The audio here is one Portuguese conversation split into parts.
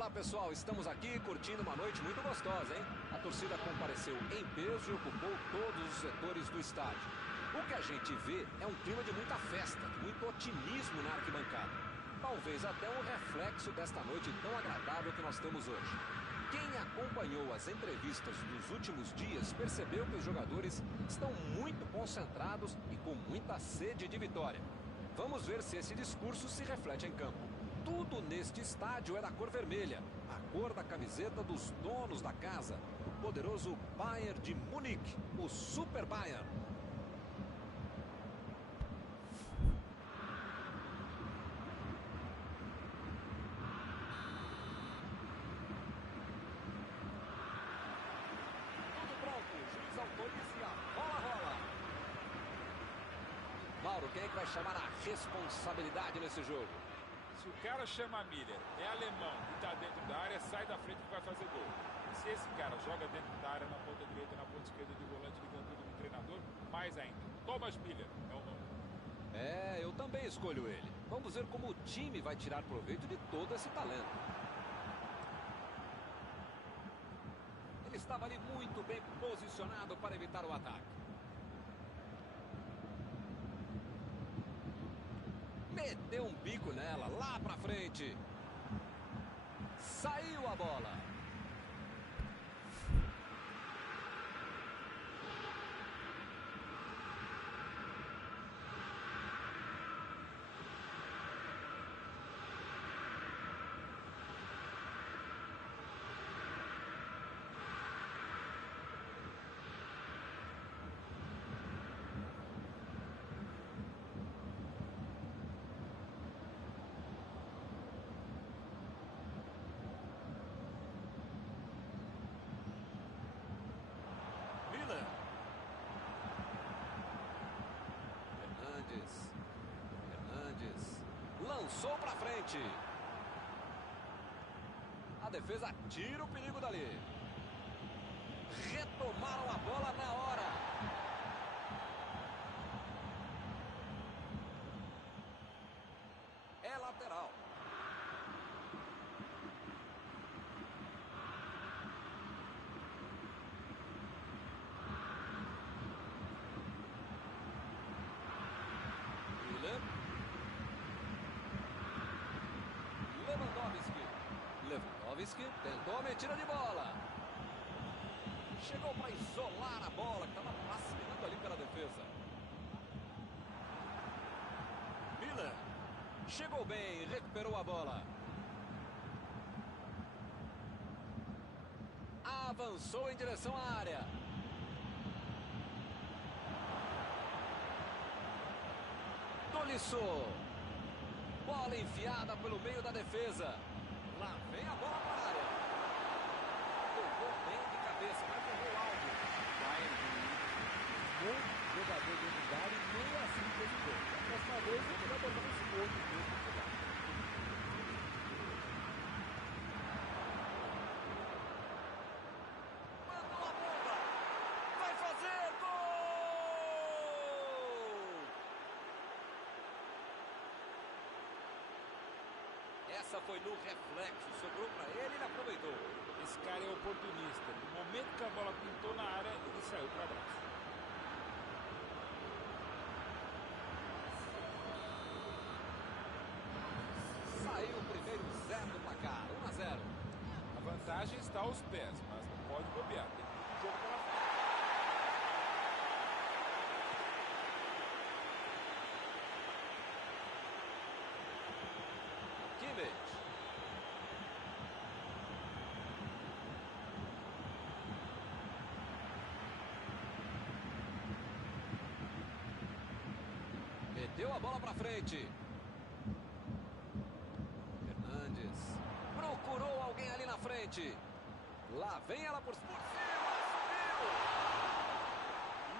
Olá pessoal, estamos aqui curtindo uma noite muito gostosa, hein? A torcida compareceu em peso e ocupou todos os setores do estádio. O que a gente vê é um clima de muita festa, de muito otimismo na arquibancada. Talvez até um reflexo desta noite tão agradável que nós temos hoje. Quem acompanhou as entrevistas dos últimos dias percebeu que os jogadores estão muito concentrados e com muita sede de vitória. Vamos ver se esse discurso se reflete em campo. Tudo neste estádio é da cor vermelha, a cor da camiseta dos donos da casa, o poderoso Bayern de Munique, o Super Bayern. Tudo pronto, o juiz autoriza e a bola rola. Mauro, quem é que vai chamar a responsabilidade nesse jogo? Se o cara chama Miller, é alemão e está dentro da área, sai da frente que vai fazer gol. E se esse cara joga dentro da área, na ponta direita, na ponta esquerda de volante, ligando tudo do treinador, mais ainda. Thomas Miller é o nome. Eu também escolho ele. Vamos ver como o time vai tirar proveito de todo esse talento. Ele estava ali muito bem posicionado para evitar o ataque. Meteu um bico nela, lá pra frente. Saiu a bola. Fernandes lançou pra frente. A defesa tira o perigo dali. Retomaram a bola na hora. É lateral. Lewandowski tentou a metida de bola. Chegou para isolar a bola, que estava passeando ali pela defesa. Miller chegou bem, recuperou a bola. Avançou em direção à área. Tolisso. Bola enfiada pelo meio da defesa. Lá vem a bola para a área. Tocou bem de cabeça, mas errou algo. Bayern de Munique, bom jogador dentro da área e nem assim fez o gol. A próxima vez ele vai botar esse gol de mesmo jogar. Mandou a bomba. Vai fazer gol! Essa foi no reflexo, sobrou para ele e ele aproveitou. Esse cara é oportunista. No momento que a bola pintou na área, ele saiu para trás. Saiu o primeiro zero do placar, 1-0. A vantagem está aos pés, mas não pode bobear. Tem muito jogo pela frente. Kimmich. Meteu a bola para frente. Fernandes procurou alguém ali na frente. Lá vem ela por cima, subiu.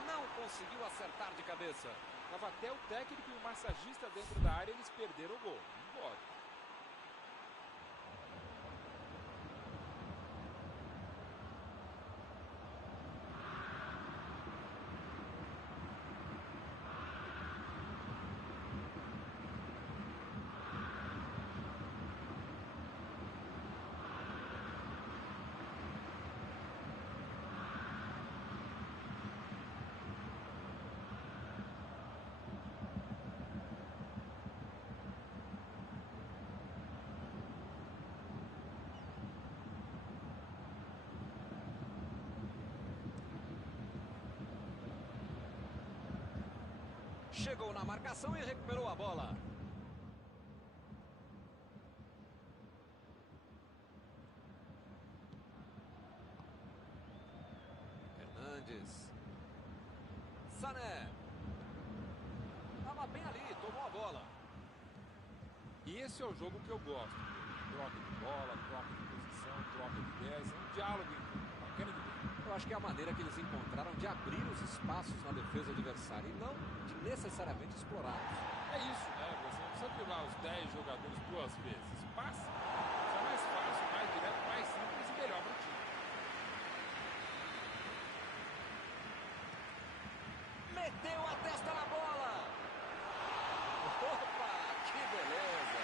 Não conseguiu acertar de cabeça. Tava até o técnico e o massagista dentro da área, eles perderam o gol. Não pode. Chegou na marcação e recuperou a bola. Hernandes. Sané. Estava bem ali, tomou a bola. E esse é o jogo que eu gosto. Troca de bola, troca de posição, troca de ideias. É um diálogo bacana de ver. Eu acho que é a maneira que eles encontraram de abrir os espaços na defesa adversária e não de necessariamente explorá-los. É isso, né? Você não precisa driblar os 10 jogadores 2 vezes. Passa. Isso é mais fácil, mais direto, mais simples e melhor para o time. Meteu a testa na bola. Opa, que beleza.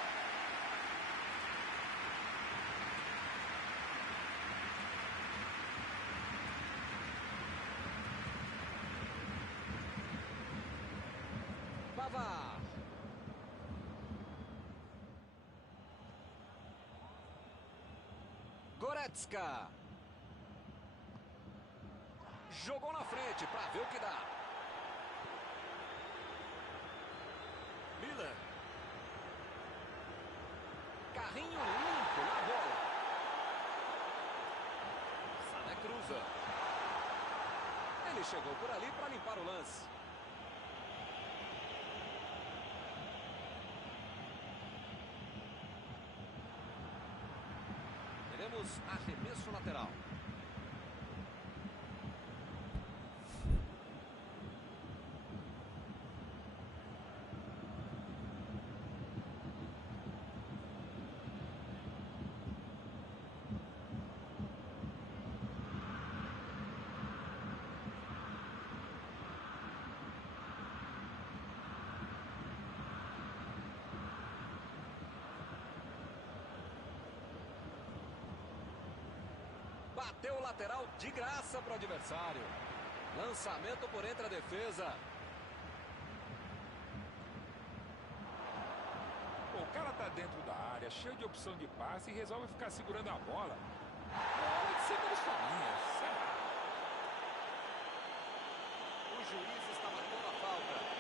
Pavard. Goretzka. Jogou na frente para ver o que dá. Miller. Carrinho limpo na bola. Sané cruza. Ele chegou por ali para limpar o lance. Teremos arremesso lateral. Bateu o lateral de graça para o adversário. Lançamento por entre a defesa. Pô, o cara tá dentro da área, cheio de opção de passe e resolve ficar segurando a bola. É hora de ser menos faminha, sei lá. O juiz está marcando a falta.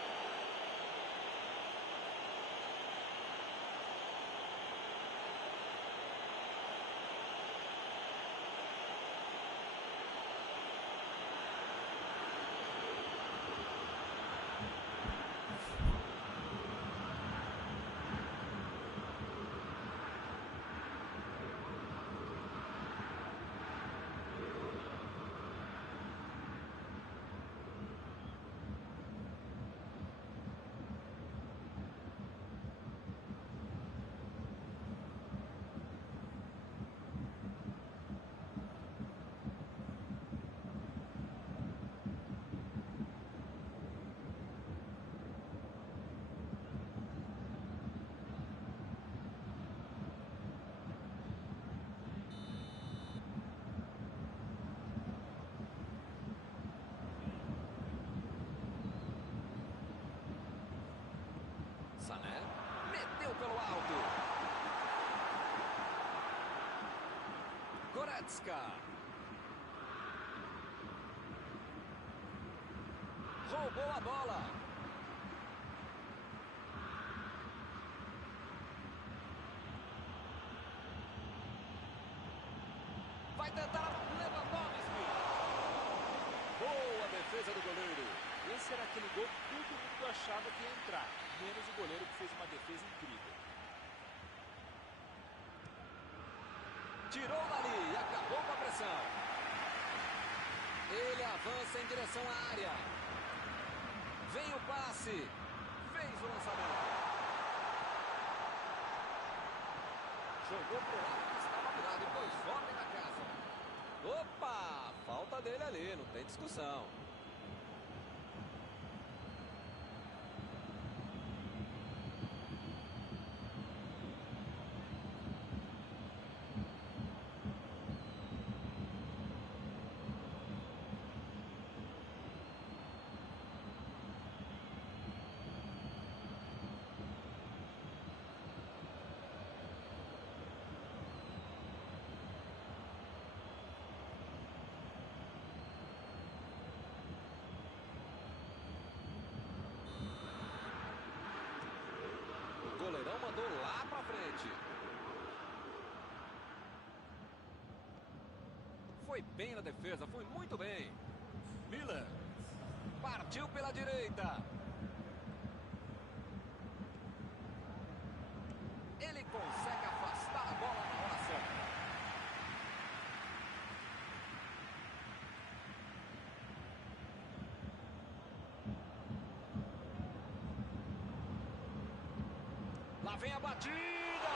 Sané meteu pelo alto. Goretzka. Roubou a bola. Vai tentar Lewandowski. Boa defesa do goleiro. Esse era aquele gol que todo mundo achava que ia entrar, menos o goleiro que fez uma defesa incrível. Tirou dali e acabou com a pressão. Ele avança em direção à área. Vem o passe. Fez o lançamento. Jogou pro lado que estava virado e pôs ordem na casa. Opa! Falta dele ali, não tem discussão. mandou lá pra frente. Foi bem na defesa, foi muito bem. Miller partiu pela direita. Ele consegue afastar a bola na hora certa. Lá vem a batida.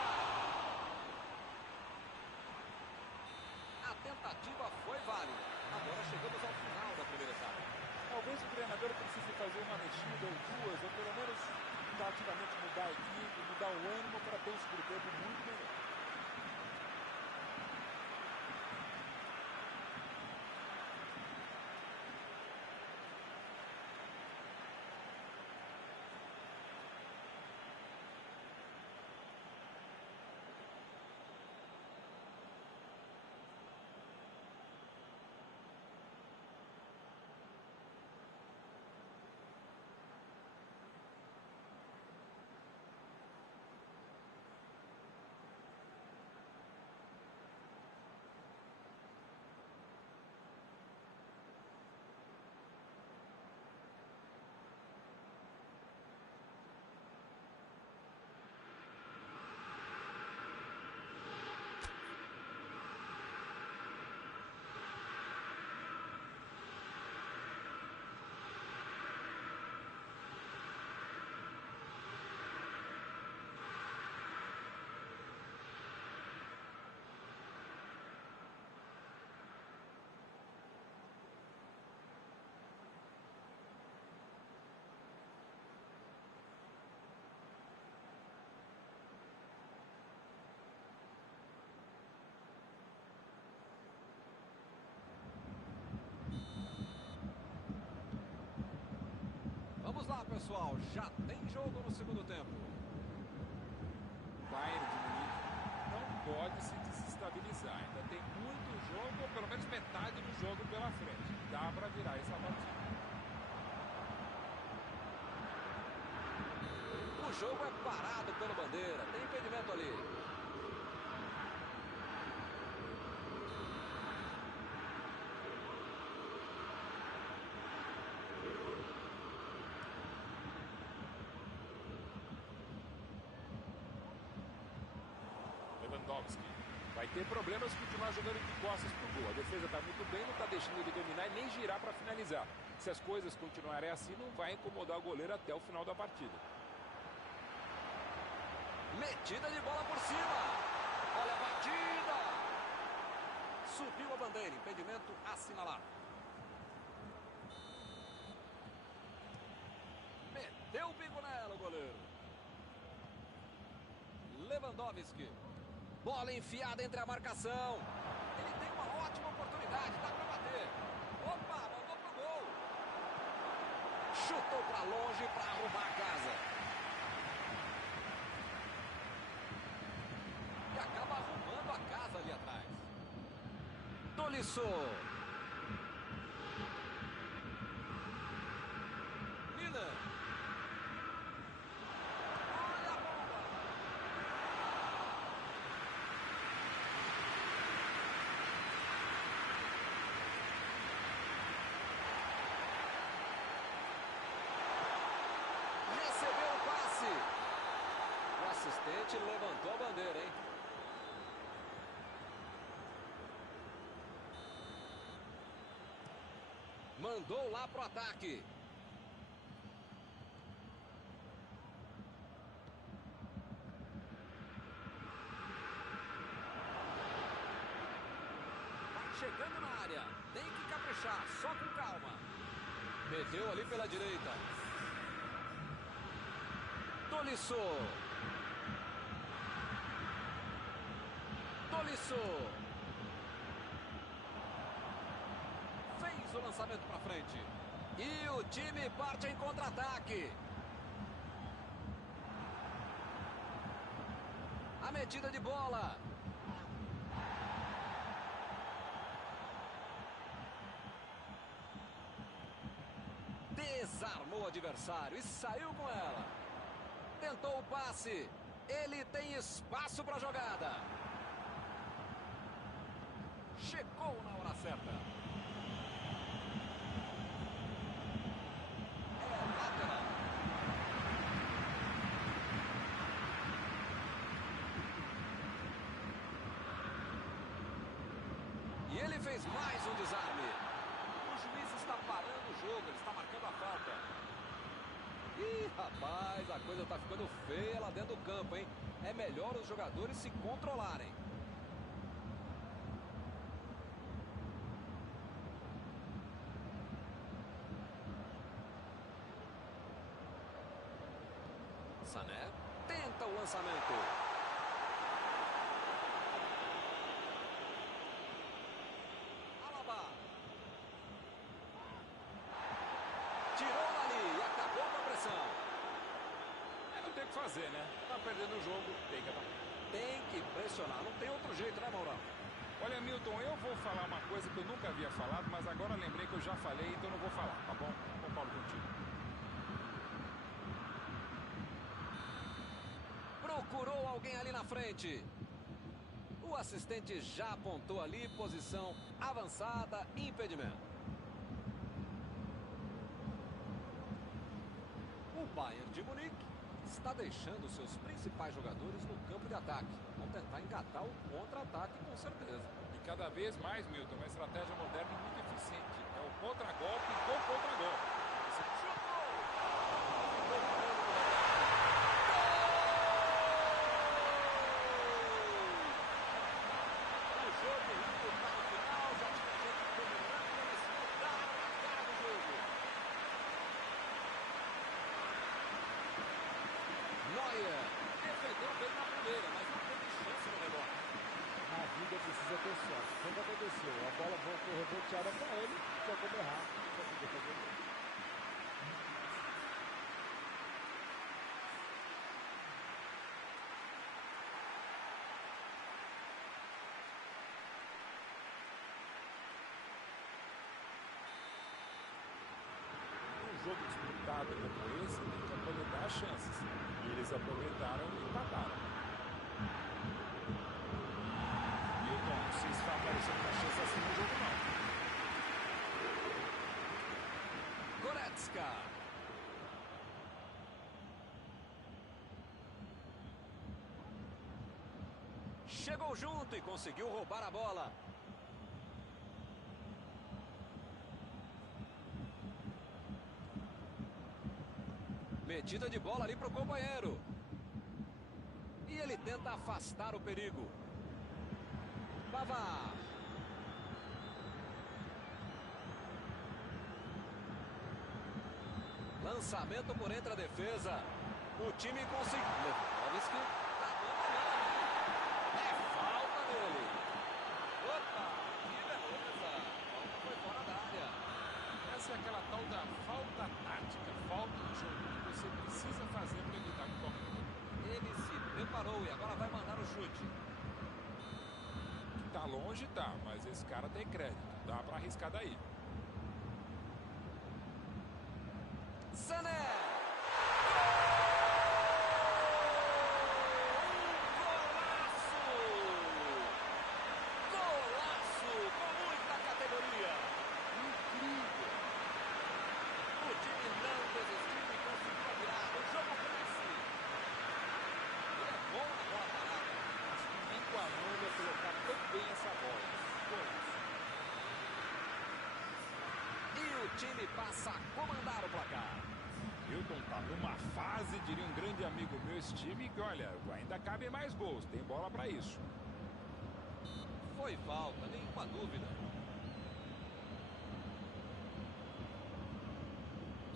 A tentativa foi válida. Agora chegamos ao final da primeira etapa. Talvez o treinador precise fazer uma mexida ou duas, ou pelo menos taticamente mudar a equipe, mudar o ânimo para ter um segundo tempo muito melhor. Vamos lá, pessoal. Já tem jogo no segundo tempo. O Bayern de Munique não pode se desestabilizar. Ainda tem muito jogo, ou pelo menos metade do jogo pela frente. Dá para virar essa partida. O jogo é parado pelo bandeira. Tem impedimento ali. Lewandowski vai ter problemas se continuar jogando de costas pro gol. A defesa está muito bem, não está deixando ele dominar e nem girar para finalizar. Se as coisas continuarem assim, não vai incomodar o goleiro até o final da partida. Metida de bola por cima. Olha a batida. Subiu a bandeira. Impedimento assinalado. Meteu o bico nela o goleiro. Lewandowski. Bola enfiada entre a marcação. Ele tem uma ótima oportunidade. Dá para bater. Opa, mandou pro gol. Chutou para longe para arrumar a casa. E acaba arrumando a casa ali atrás. Tolisso. Miller. Olha a bomba. Recebeu o passe. O assistente levantou a bandeira, hein? Mandou lá pro ataque. Vai chegando na área. Tem que caprichar, só com calma. Meteu ali pela direita. Tolisso. Tolisso. Fez o lançamento para frente. E o time parte em contra-ataque. A metida de bola. Desarmou o adversário e saiu com ela. Tentou o passe. Ele tem espaço para a jogada. Chegou na hora certa. É lateral. E ele fez mais um desarme. O juiz está parando o jogo, ele está marcando a falta. Ih, rapaz, a coisa está ficando feia lá dentro do campo, hein? É melhor os jogadores se controlarem. Sané tenta o lançamento. Alaba. Tirou dali e acabou com a pressão. Não tem o que fazer, né? Tá perdendo o jogo, tem que atacar. Tem que pressionar, não tem outro jeito, né, Maurão? Olha, Milton, eu vou falar uma coisa que eu nunca havia falado, mas agora lembrei que eu já falei, então não vou falar, tá bom? Concordo contigo. Procurou alguém ali na frente. O assistente já apontou ali, posição avançada, impedimento. O Bayern de Munique está deixando seus principais jogadores no campo de ataque. Vão tentar engatar o contra-ataque com certeza. E cada vez mais, Milton, uma estratégia moderna e muito eficiente. É o contra-golpe com contra-golpe. Você chutou! O jogo indo para o final, já tinha gente comemorando, eles mudaram a cara do jogo. Neuer defendeu bem na primeira, mas não teve chance no rebote. Na vida precisa ter sorte. Foi o que aconteceu. A bola foi reboteada para ele, só como errar, não conseguiu fazer gol. Um jogo disputado como esse tem que aproveitar as chances. E eles aproveitaram e empataram. Milton, não sei se vai aparecer uma chance assim no jogo, não. Goretzka. Chegou junto e conseguiu roubar a bola. Metida de bola ali para o companheiro. E ele tenta afastar o perigo. Pavard. Lançamento por entre a defesa. O time conseguiu. Lewandowski tá abandonando. É falta dele. Opa, que beleza. A falta foi fora da área. Essa é aquela tal da falta tática, falta no jogo que você precisa fazer para evitar que tome gol. Ele se preparou e agora vai mandar o chute. Tá longe, tá, mas esse cara tem crédito. Dá para arriscar daí. Sané! Golaço! Golaço! Com muita categoria! Incrível! O time não desistiu e conseguiu a virada. O jogo cresce. Ele é bom na bola parada. Acho que nem com a mão ia colocar tão bem essa bola. Golaço. E o time passa a comandar o placar. Milton tá numa fase, diria um grande amigo meu, esse time, que olha, ainda cabem mais gols, tem bola para isso. Foi falta, nenhuma dúvida.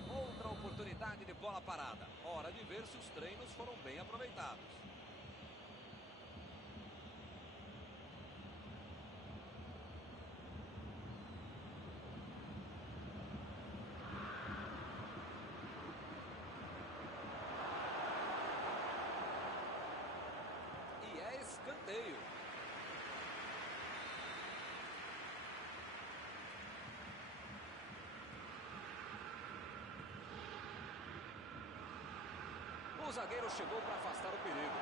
Outra oportunidade de bola parada. Hora de ver se os treinos foram bem aproveitados. E é escanteio. O zagueiro chegou para afastar o perigo.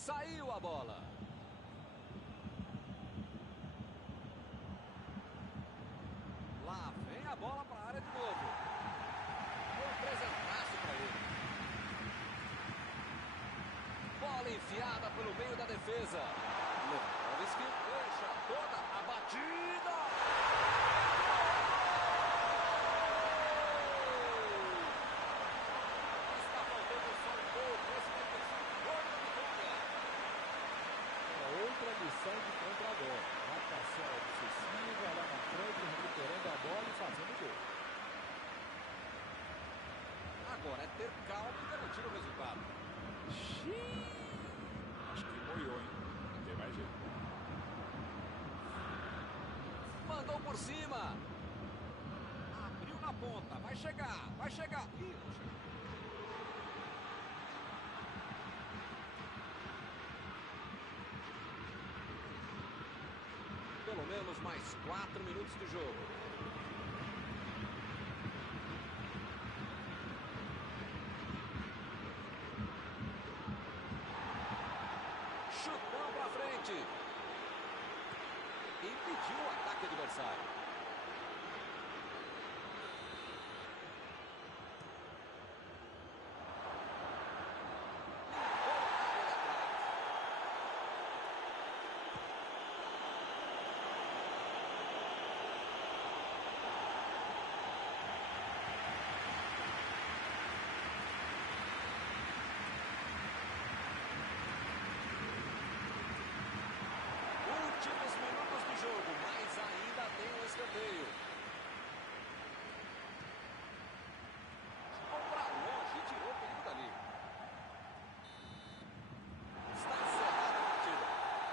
Saiu a bola. Lá vem a bola para a área de novo. Um presentaço para ele. Bola enfiada pelo meio da defesa. Lewandowski deixa toda a batida. Está faltando só um pouco. Esse vai ter sido o gol da vitória. Outra lição de contra-gol. Marcação obsessiva lá na frente, recuperando a bola e fazendo gol. Agora é ter calma e garantir o resultado. Acho que moiou, hein? Não tem mais jeito. Mandou por cima. Abriu na ponta. Vai chegar. Vai chegar. Ih, não chegou. Pelo menos mais 4 minutos de jogo. Chutão pra frente. Impediu o ataque adversário. Limpou a área de atrás. Últimos minutos do jogo, mas ainda tem um escanteio. Chutou pra longe e tirou o perigo dali. Está encerrada a partida.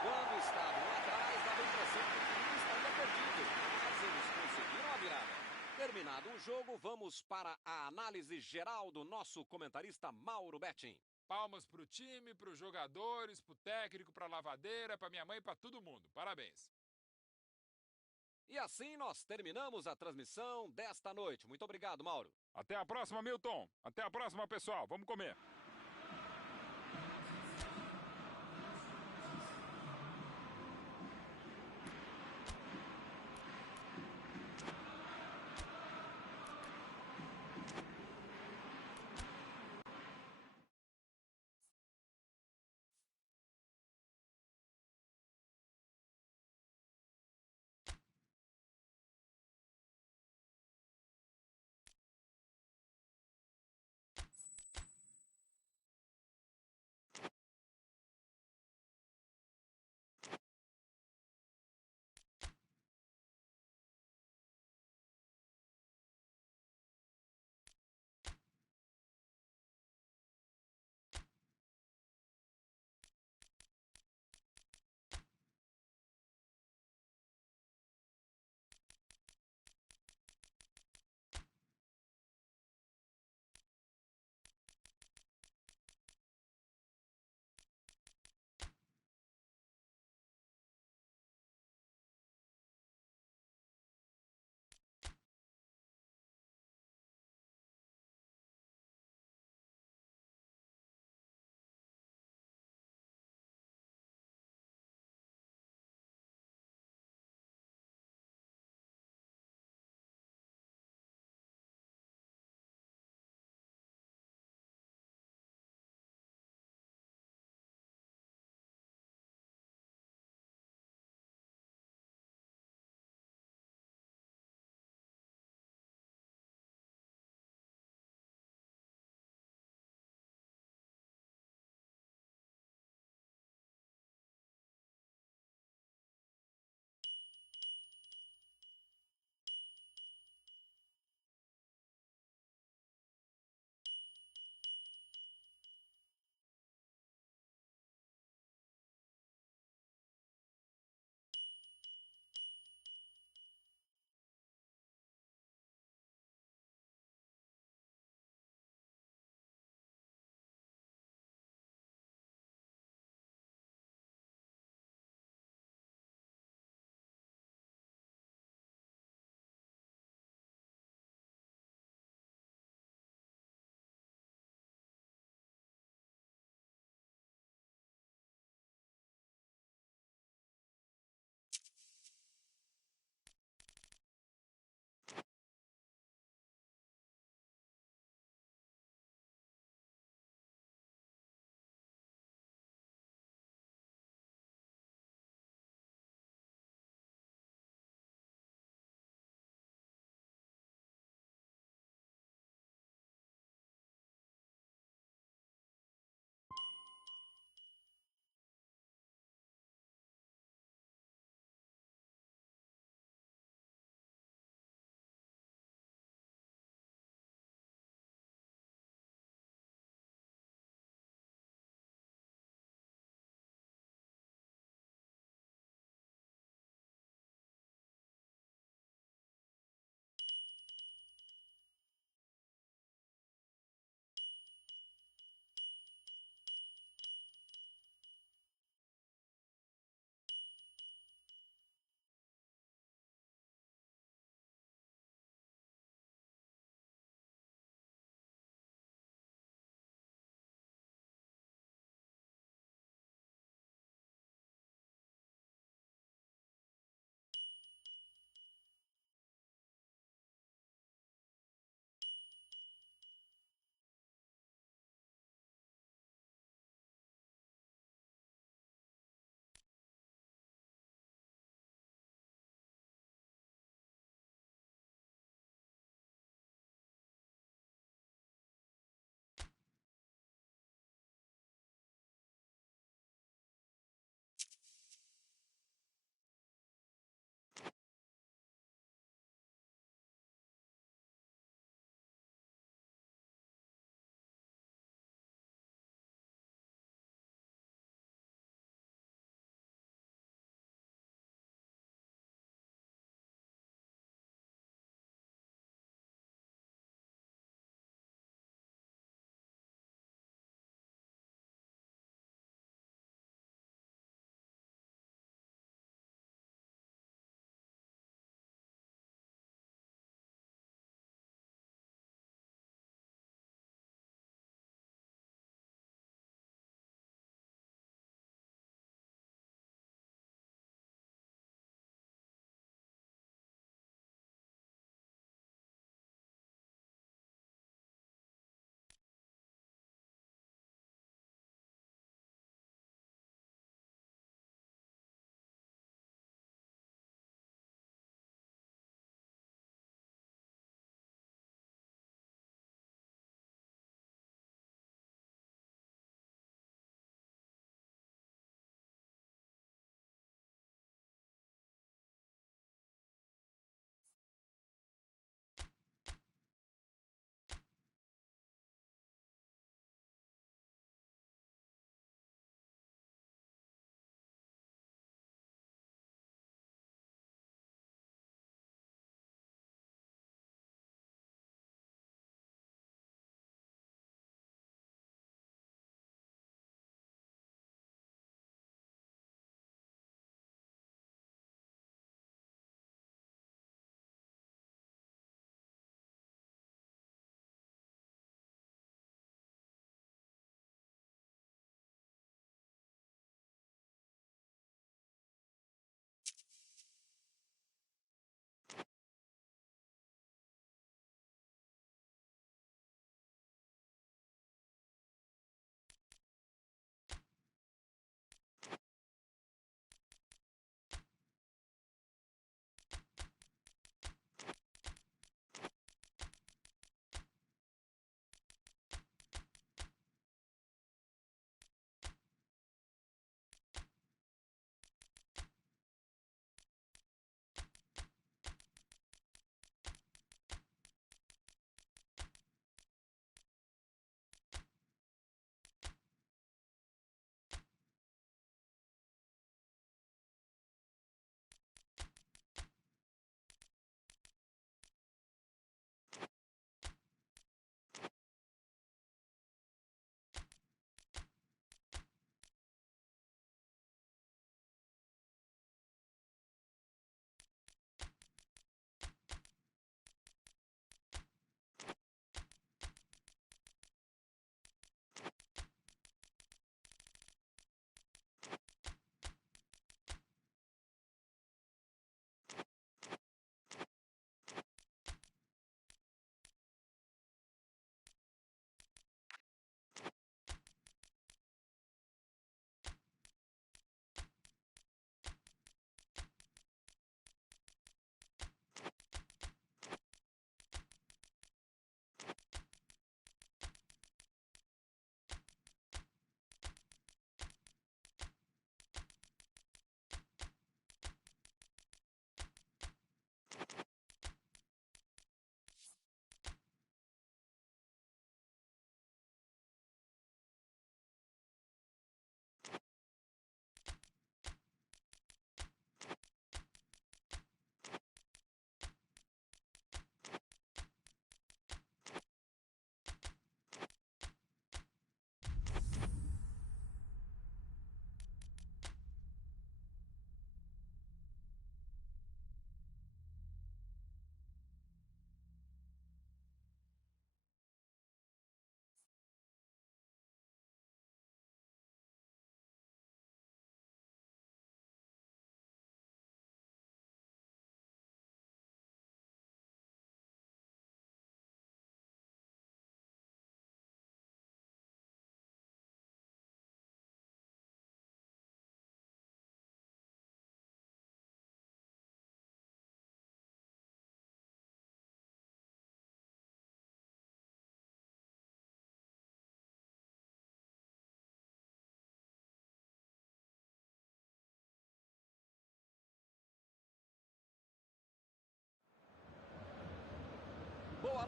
Quando estavam lá atrás, dava a impressão que o time estaria perdido. Mas eles conseguiram a virada. Terminado o jogo, vamos para a análise geral do nosso comentarista Mauro Betting. Palmas pro time, pros jogadores, pro técnico, pra lavadeira, pra minha mãe, pra todo mundo. Parabéns. E assim nós terminamos a transmissão desta noite. Muito obrigado, Mauro. Até a próxima, Milton. Até a próxima, pessoal. Vamos comer.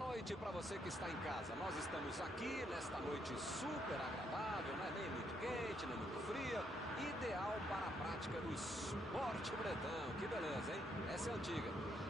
noite para você que está em casa. Nós estamos aqui nesta noite super agradável, não é nem muito quente, nem muito fria. Ideal para a prática do esporte bretão. Que beleza, hein? Essa é antiga.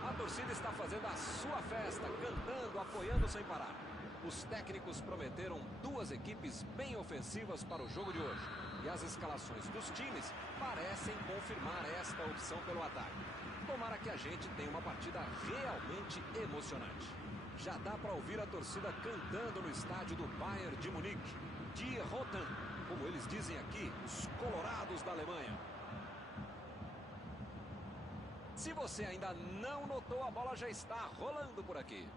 A torcida está fazendo a sua festa, cantando, apoiando sem parar. Os técnicos prometeram duas equipes bem ofensivas para o jogo de hoje. E as escalações dos times parecem confirmar esta opção pelo ataque. Tomara que a gente tenha uma partida realmente emocionante. Já dá para ouvir a torcida cantando no estádio do Bayern de Munique. Die Roten, como eles dizem aqui, os colorados da Alemanha. Se você ainda não notou, a bola já está rolando por aqui.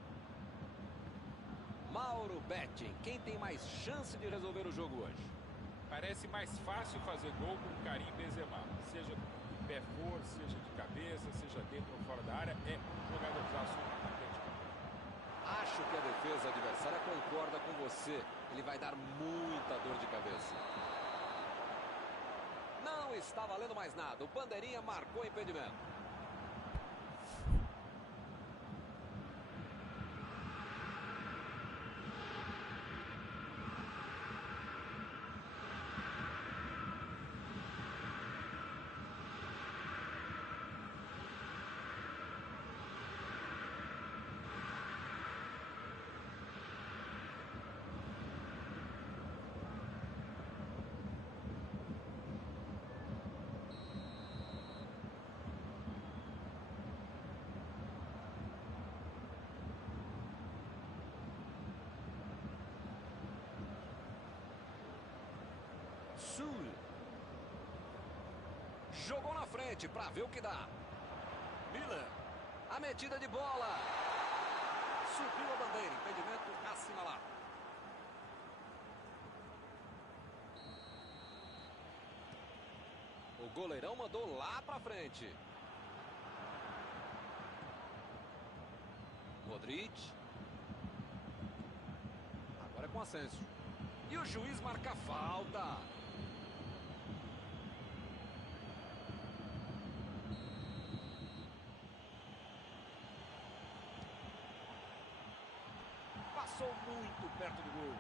Mauro Betting, quem tem mais chance de resolver o jogo hoje? Parece mais fácil fazer gol com Karim Benzema. Seja de pé forte, seja de cabeça, seja dentro ou fora da área, é um jogador de aço atacante. Acho que a defesa adversária concorda com você. Ele vai dar muita dor de cabeça. Não está valendo mais nada. O bandeirinha marcou impedimento. Sul. Jogou na frente para ver o que dá. Miller. A metida de bola. Subiu a bandeira. Impedimento assinalado. O goleirão mandou lá para frente. Modric. Agora é com Asensio. E o juiz marca falta. Passou muito perto do gol.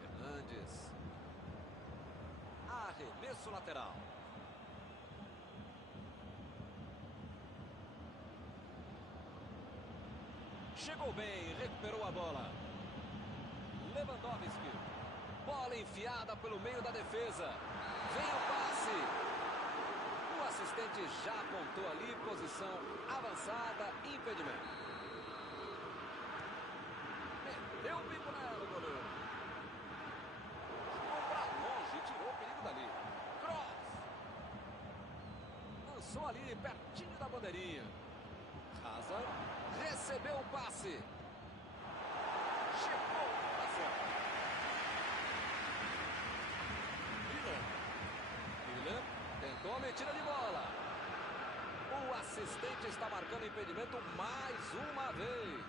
Fernandes. Arremesso lateral. Chegou bem, recuperou a bola. Lewandowski. Bola enfiada pelo meio da defesa. Vem o passe. O assistente já apontou ali, posição avançada, impedimento. Meteu o bico nela, goleiro. Jogou pra longe, tirou o perigo dali. Cross. Lançou ali, pertinho da bandeirinha. Hazard recebeu o passe. Chegou a fora. Miller tentou a metida de bola. O assistente está marcando impedimento mais uma vez.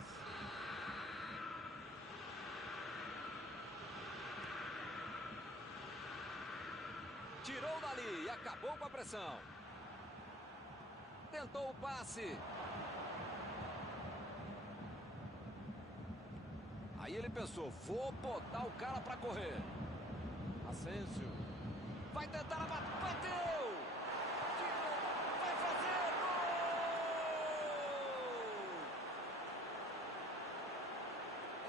Tirou dali e acabou com a pressão. Tentou o passe. Aí ele pensou, vou botar o cara para correr. Asensio. Vai tentar a bateu! Tirou, vai fazer gol!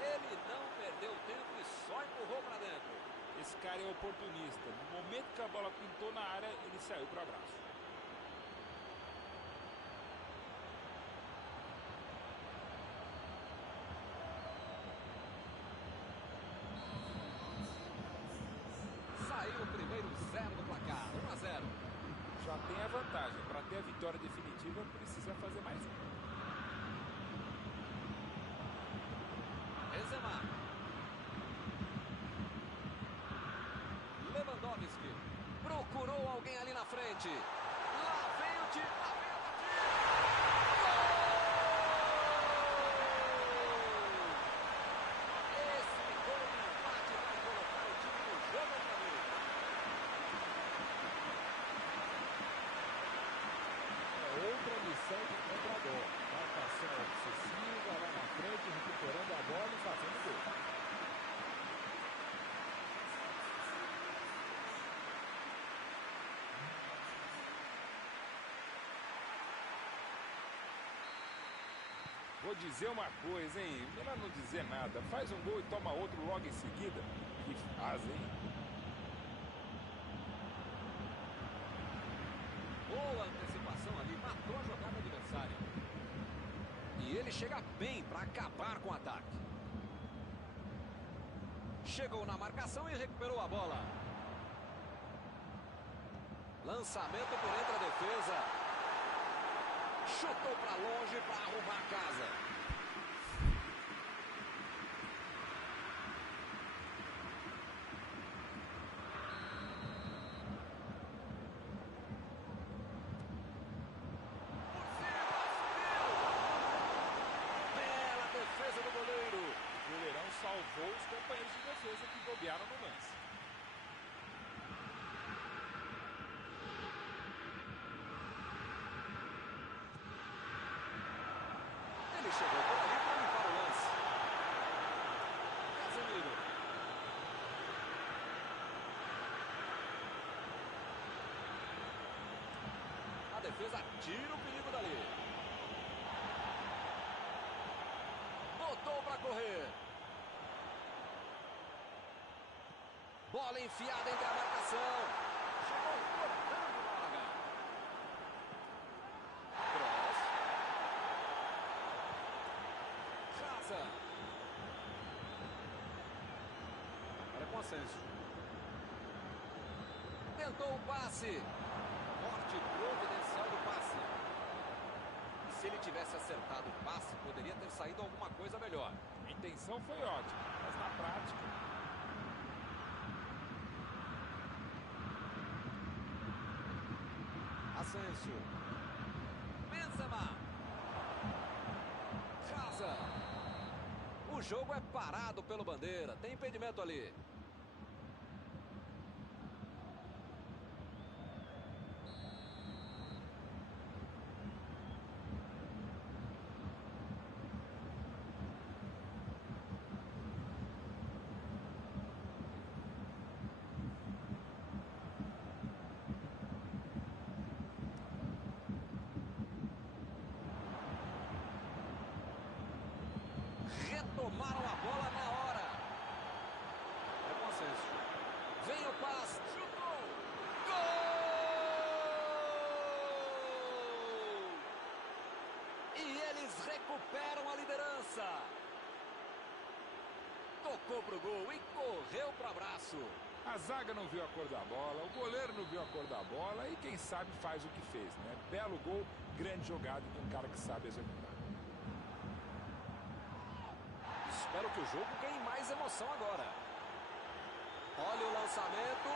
Ele não perdeu tempo e só empurrou para dentro. Esse cara é oportunista. No momento que a bola pintou na área, ele saiu para o abraço. Saiu o primeiro 0 do placar, 1-0. Já tem a vantagem. Para ter a vitória definitiva, precisa fazer mais um. Benzema. Lewandowski. Procurou alguém ali na frente. Lá vem o time, lá vem a batida. Gol! vou dizer uma coisa, hein? Melhor não dizer nada. Faz um gol e toma outro logo em seguida. Que faz, hein? Boa antecipação ali, matou a jogada adversária. E ele chega bem para acabar com o ataque. Chegou na marcação e recuperou a bola. Lançamento por entre a defesa. Chutou para longe para arrumar a casa. Bela defesa do goleiro. O goleirão salvou os companheiros de defesa que bobearam no lance. Ele chegou por ali para limpar o lance. Casemiro. A defesa tira o perigo dali. Botou para correr. Bola enfiada entre a marcação. Chegou cortando na hora. Cross. Casa. Agora com Asensio. Tentou o passe. Forte providencial do passe. E se ele tivesse acertado o passe, poderia ter saído alguma coisa melhor. A intenção foi ótima, mas na prática... Asensio. Benzema. Casa. O jogo é parado pelo Bandeira. Tem impedimento ali. Retomaram a bola na hora. É com Asensio. Vem o passe. Chutou. Gol! E eles recuperam a liderança. Tocou pro gol e correu pro abraço. A zaga não viu a cor da bola, o goleiro não viu a cor da bola e quem sabe faz o que fez, né? Belo gol, grande jogada de um cara que sabe executar. Espero que o jogo ganhe mais emoção agora. Olha o lançamento.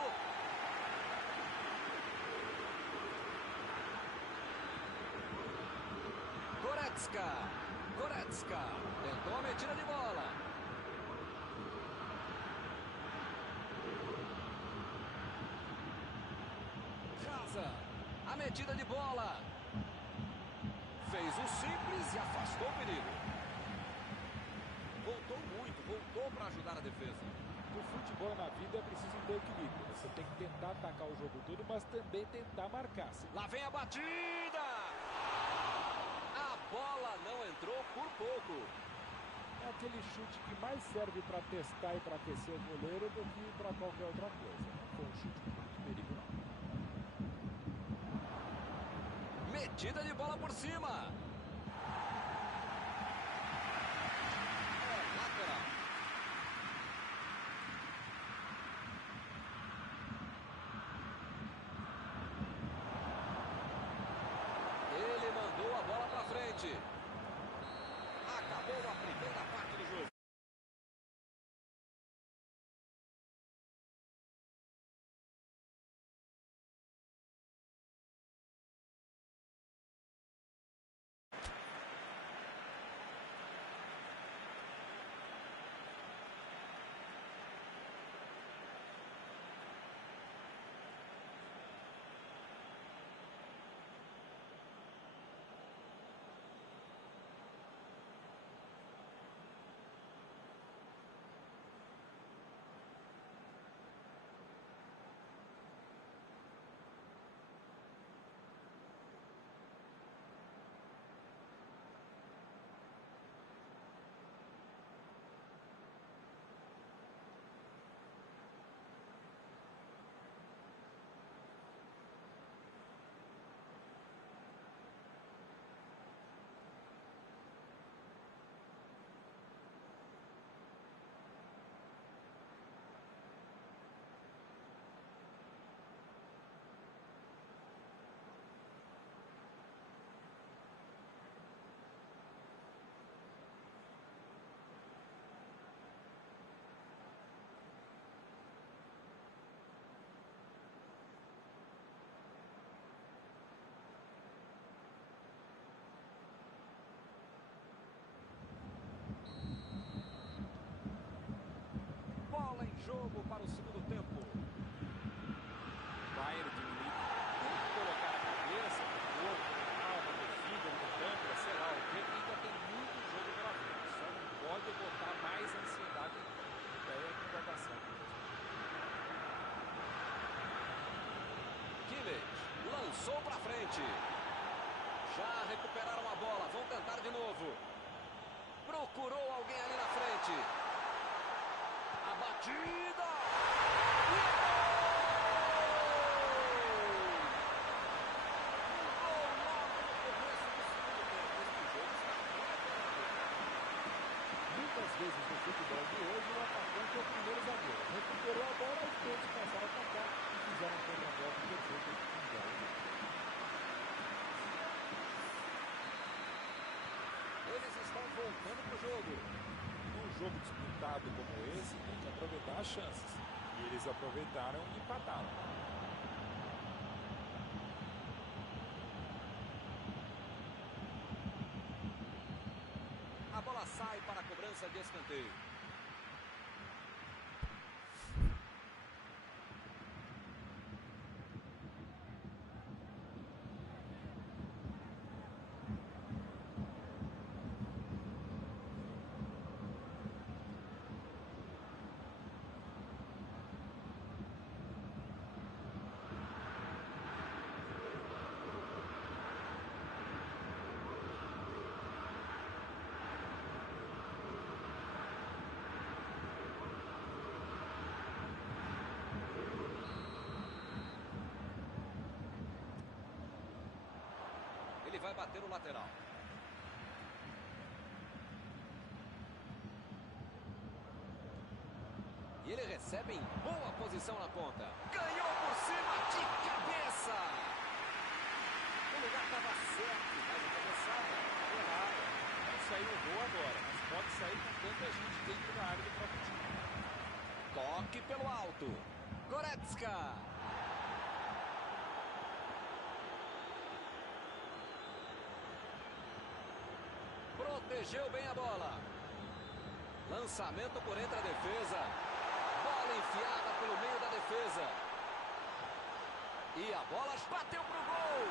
Goretzka. Tentou a metida de bola. Casa. A metida de bola. Fez o simples e afastou o perigo. Voltou para ajudar a defesa. No futebol e na vida é preciso ter equilíbrio. Você tem que tentar atacar o jogo todo, mas também tentar marcar. Lá vem a batida! A bola não entrou por pouco. É aquele chute que mais serve para testar e para aquecer o goleiro do que para qualquer outra coisa. Não foi um chute com muito perigo, não. Metida de bola por cima. Ele mandou a bola para frente. Acabou a primeira parte do jogo. bola em jogo para o segundo tempo. Bayern de Munique tem que colocar a cabeça no corpo, na alma, no fígado, no pâncreas, sei lá o que ainda tem muito jogo pela frente. Só não pode botar mais ansiedade ainda. Daí é que não vai dar certo mesmo. Kimmich lançou para frente. Já recuperaram a bola, vão tentar de novo. Procurou alguém ali na frente. A batida! E gol! Gol logo no começo do segundo tempo. Este jogo está muito apertado. Muitas vezes no futebol de hoje, o atacante é o primeiro zagueiro. Recuperou a bola, os todos passaram a atacar e fizeram um contra-golpe perfeito em belo. Eles estão voltando pro jogo. Num jogo disputado como esse, tem que aproveitar as chances. E eles aproveitaram e empataram. A bola sai para a cobrança de escanteio. Ele vai bater o lateral. E ele recebe em boa posição na ponta. Ganhou por cima de cabeça. O lugar estava certo, mas a cabeçada errada. Vai sair o gol agora, mas pode sair com tanta gente dentro da área do próprio time. Toque pelo alto. Goretzka. Protegeu bem a bola. Lançamento por entre a defesa. Bola enfiada pelo meio da defesa. E a bola bateu pro gol.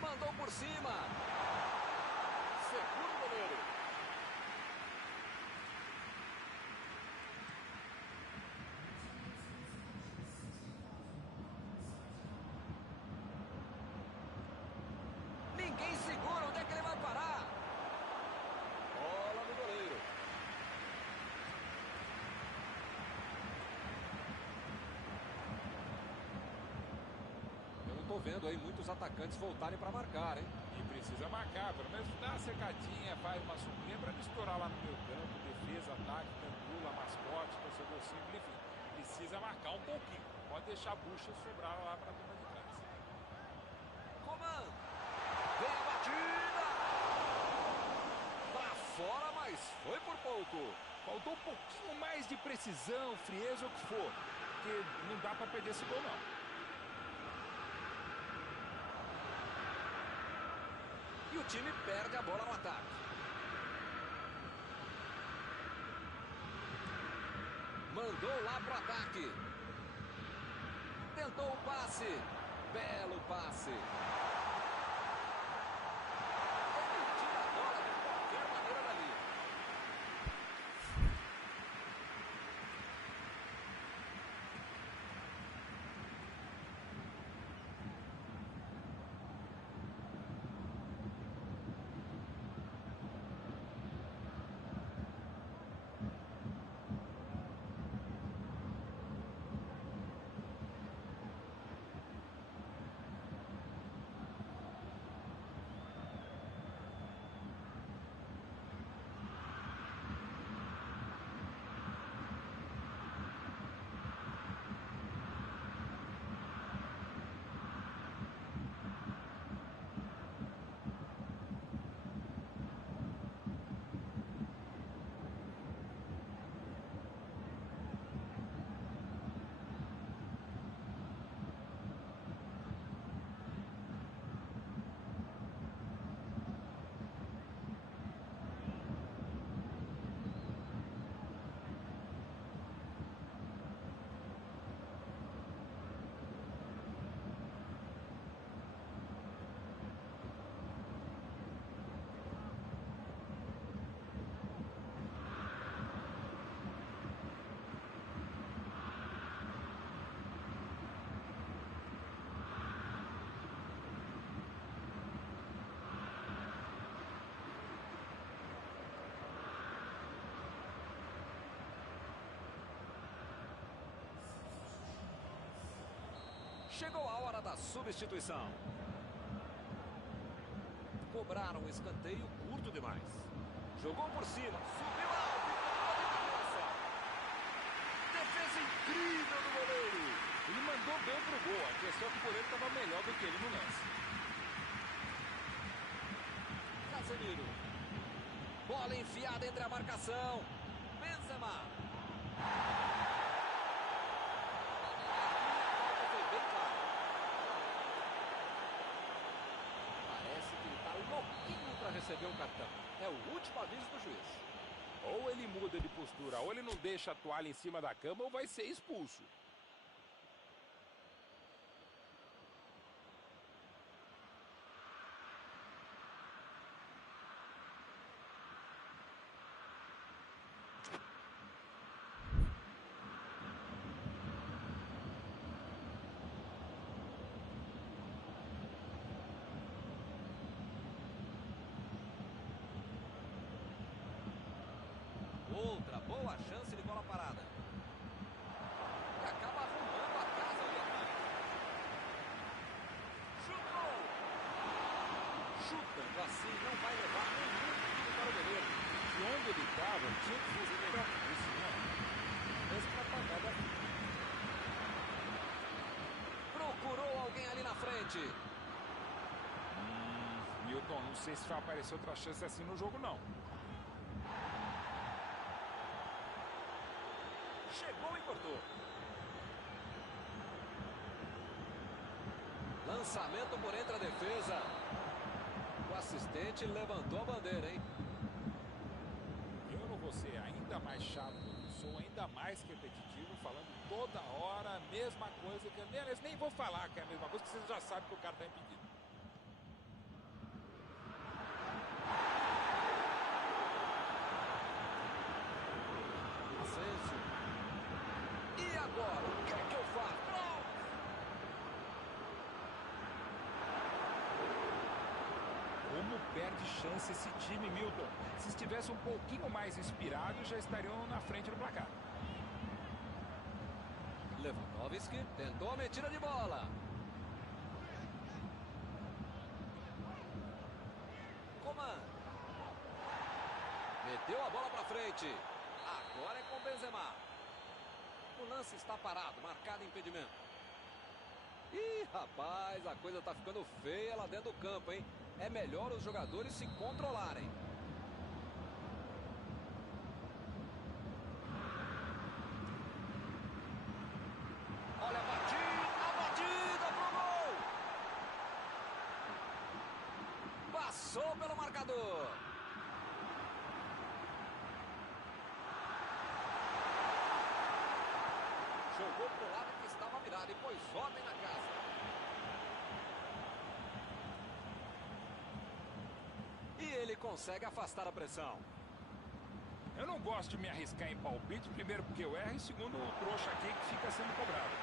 Mandou por cima. Segura o goleiro. Ninguém segura. Onde é que ele vai parar? Bola no goleiro. Eu não tô vendo aí muitos atacantes voltarem para marcar, hein? E precisa marcar, pelo menos dá uma cercadinha, faz uma sombrinha para não estourar lá no meio campo, defesa, ataque, cancula, mascote, torcedor simples, enfim. Precisa marcar um pouquinho. Pode deixar a bucha sobrar lá para a turma de trás. Coman. Vem a batida. Pra fora, mas foi por pouco. Faltou um pouquinho mais de precisão, frieza ou o que for. Porque não dá para perder esse gol, não. E o time perde a bola no ataque. Mandou lá pro ataque. Tentou o passe. Belo passe. Ele tira a bola de qualquer maneira dali. Chegou a hora da substituição. Cobraram um escanteio curto demais. Jogou por cima, subiu alto e tocou de cabeça. Defesa incrível do goleiro. Ele mandou bem pro gol, a questão é que o goleiro estava melhor do que ele no lance. Casemiro. Bola enfiada entre a marcação. Benzema. A falta foi bem clara. Parece que ele está louquinho para receber um cartão. É o último aviso do juiz. Ou ele muda de postura, ou ele não deixa a toalha em cima da cama, ou vai ser expulso. Outra boa chance de bola parada. E acaba arrumando a casa ali atrás. Chutou! Chutando assim não vai levar nenhum tiro para o goleiro. De onde ele estava, tinha que fazer melhor que isso, né? Mesmo para pagar da vida. Procurou alguém ali na frente. Milton, não sei se vai aparecer outra chance assim no jogo, não. Chegou e cortou. Lançamento por entre a defesa. O assistente levantou a bandeira, hein? Eu não vou ser ainda mais chato do que sou, ainda mais repetitivo, falando toda hora a mesma coisa. Aliás, nem vou falar que é a mesma coisa, porque vocês já sabem que o cara está impedido. Asensio. E agora? O que é que eu faço? Como perde chance esse time, Milton? Se estivesse um pouquinho mais inspirado, já estariam na frente do placar. Lewandowski tentou a metida de bola. Coman. Meteu a bola para frente. Agora é com Benzema. O lance está parado, marcado impedimento. Ih, rapaz, a coisa tá ficando feia lá dentro do campo, hein? É melhor os jogadores se controlarem. Olha a batida pro gol! Passou pelo marcador. Jogou pro lado que estava virado e pôs ordem na casa. E ele consegue afastar a pressão. Eu não gosto de me arriscar em palpite, primeiro porque eu erro e segundo o trouxa aqui que fica sendo cobrado.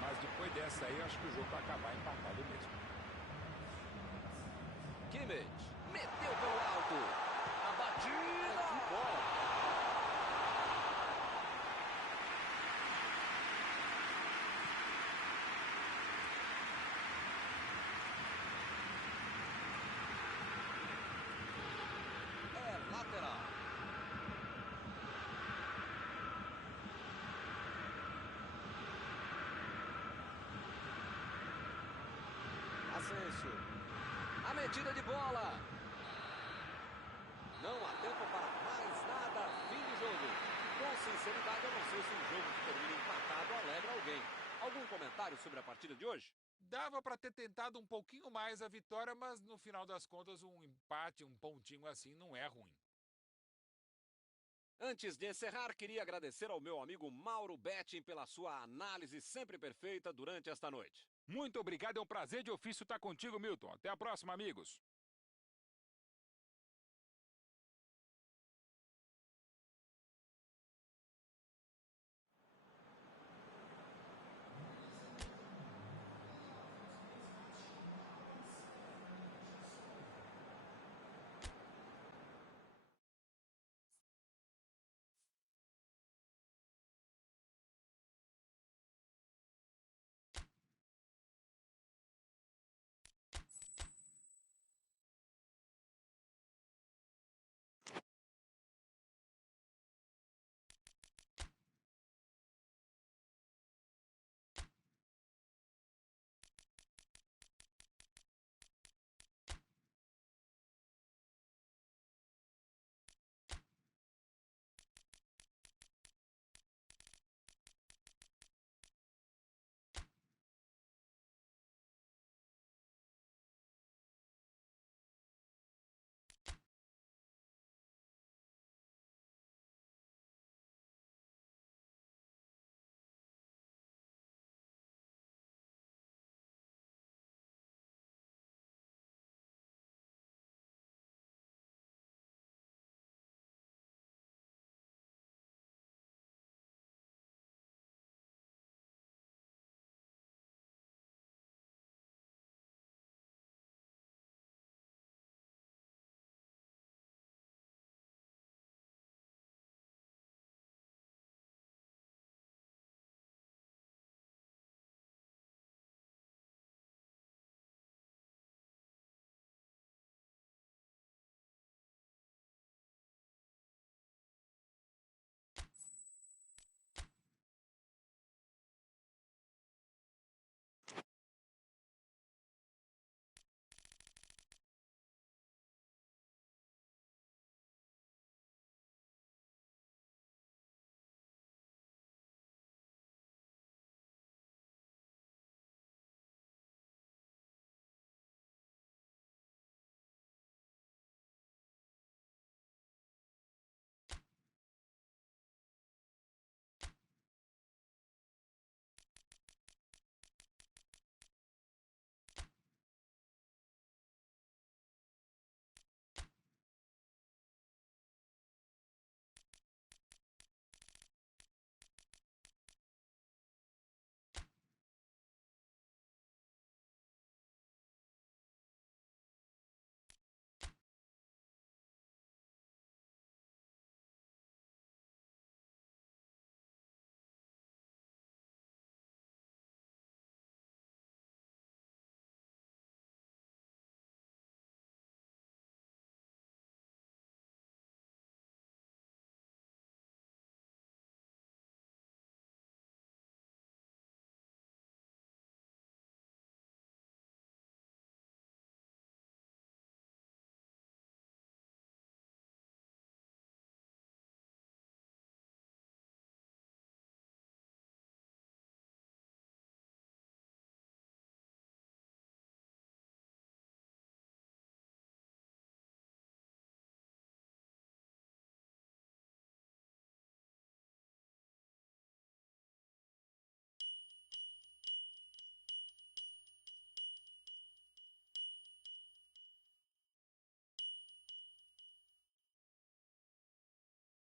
Mas depois dessa aí, eu acho que o jogo vai acabar empatado mesmo. Kimmich meteu pelo alto. A batida! Que bola! É lateral. Asensio. A metida de bola. Não há tempo para mais nada. Fim de jogo. Com sinceridade, eu não sei se um jogo que termina empatado alegra alguém. Algum comentário sobre a partida de hoje? Dava para ter tentado um pouquinho mais a vitória, mas no final das contas um empate, um pontinho assim não é ruim. Antes de encerrar, queria agradecer ao meu amigo Mauro Betting pela sua análise sempre perfeita durante esta noite. Muito obrigado, é um prazer de ofício estar contigo, Milton. Até a próxima, amigos.